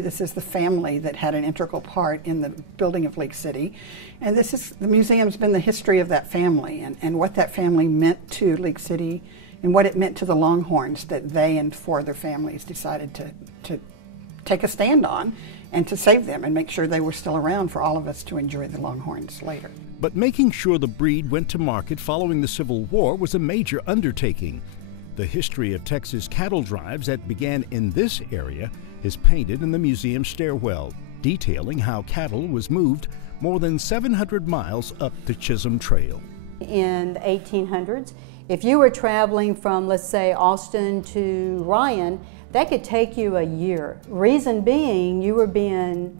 This is the family that had an integral part in the building of Lake City. And the museum's been the history of that family and what that family meant to Lake City and what it meant to the Longhorns that they and four other families decided to take a stand on and to save them and make sure they were still around for all of us to enjoy the Longhorns later. But making sure the breed went to market following the Civil War was a major undertaking. The history of Texas cattle drives that began in this area is painted in the museum stairwell, detailing how cattle was moved more than 700 miles up the Chisholm Trail. In the 1800s, if you were traveling from, let's say, Austin to Ryan, that could take you a year. Reason being, you were being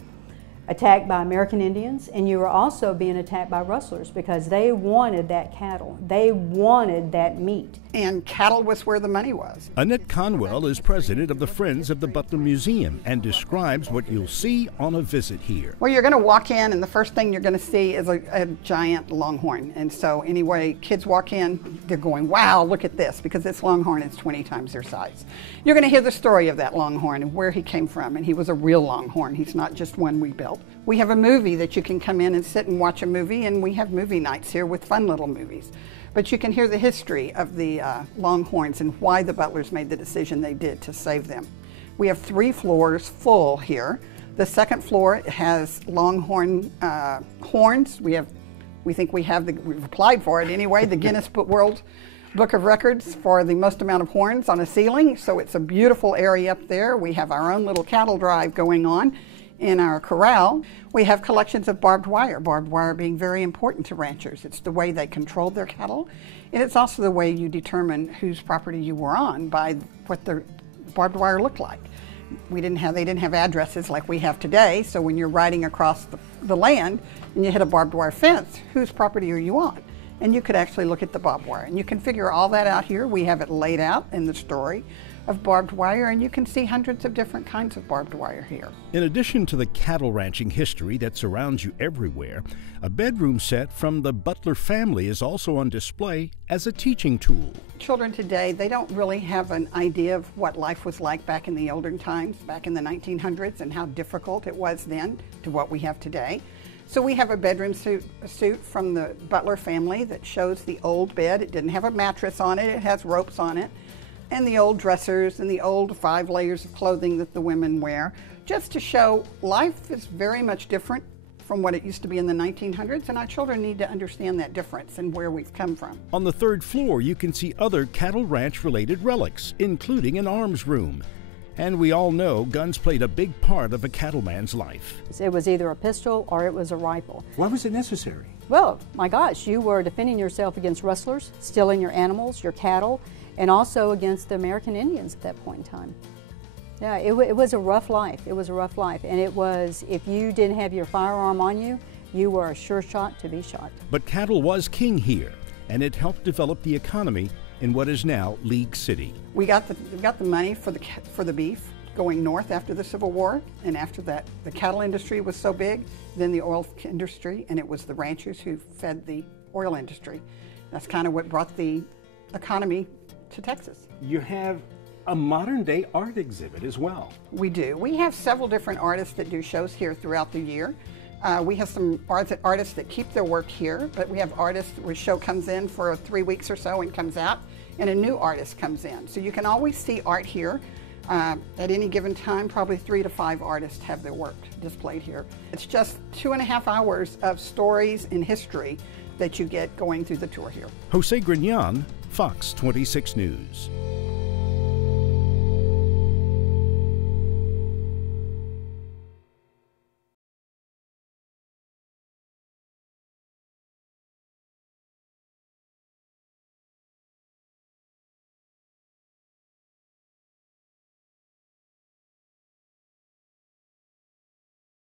attacked by American Indians, and you were also being attacked by rustlers because they wanted that cattle. They wanted that meat. And cattle was where the money was. Annette Conwell is president of the Friends of the Butler Museum and describes what you'll see on a visit here. Well, you're going to walk in, and the first thing you're going to see is a giant longhorn. And so anyway, kids walk in, they're going, wow, look at this, because this longhorn is 20 times their size. You're going to hear the story of that longhorn and where he came from, and he was a real longhorn. He's not just one we built. We have a movie that you can come in and sit and watch a movie, and we have movie nights here with fun little movies. But you can hear the history of the Longhorns and why the Butlers made the decision they did to save them. We have 3 floors full here. The second floor has Longhorn horns. We've applied for it anyway, the Guinness World Book of Records for the most amount of horns on a ceiling. So it's a beautiful area up there. We have our own little cattle drive going on in our corral. We have collections of barbed wire being very important to ranchers. It's the way they controlled their cattle, and it's also the way you determine whose property you were on by what the barbed wire looked like. They didn't have addresses like we have today, so when you're riding across the land and you hit a barbed wire fence, whose property are you on? And you could actually look at the barbed wire, and you can figure all that out here. We have it laid out in the story of barbed wire, and you can see hundreds of different kinds of barbed wire here. In addition to the cattle ranching history that surrounds you everywhere, a bedroom set from the Butler family is also on display as a teaching tool. Children today, they don't really have an idea of what life was like back in the olden times, back in the 1900s, and how difficult it was then to what we have today. So we have a bedroom suit from the Butler family that shows the old bed. It didn't have a mattress on it, it has ropes on it, and the old dressers and the old 5 layers of clothing that the women wear, just to show life is very much different from what it used to be in the 1900s, and our children need to understand that difference and where we've come from. On the 3rd floor, you can see other cattle ranch-related relics, including an arms room. And we all know guns played a big part of a cattleman's life. It was either a pistol or it was a rifle. Why was it necessary? Well, my gosh, you were defending yourself against rustlers, stealing your animals, your cattle, and also against the American Indians at that point in time. Yeah, it was a rough life. It was a rough life. And it was, if you didn't have your firearm on you, you were a sure shot to be shot. But cattle was king here, and it helped develop the economy in what is now League City. We got the money for the beef going north after the Civil War, and after that the cattle industry was so big, then the oil industry, and it was the ranchers who fed the oil industry. That's kind of what brought the economy to Texas. You have a modern day art exhibit as well. We do. We have several different artists that do shows here throughout the year. We have some artists that keep their work here, but we have artists where a show comes in for 3 weeks or so and comes out, and a new artist comes in. So you can always see art here. At any given time, probably 3 to 5 artists have their work displayed here. It's just 2.5 hours of stories and history that you get going through the tour here. Jose Griñan, Fox 26 News.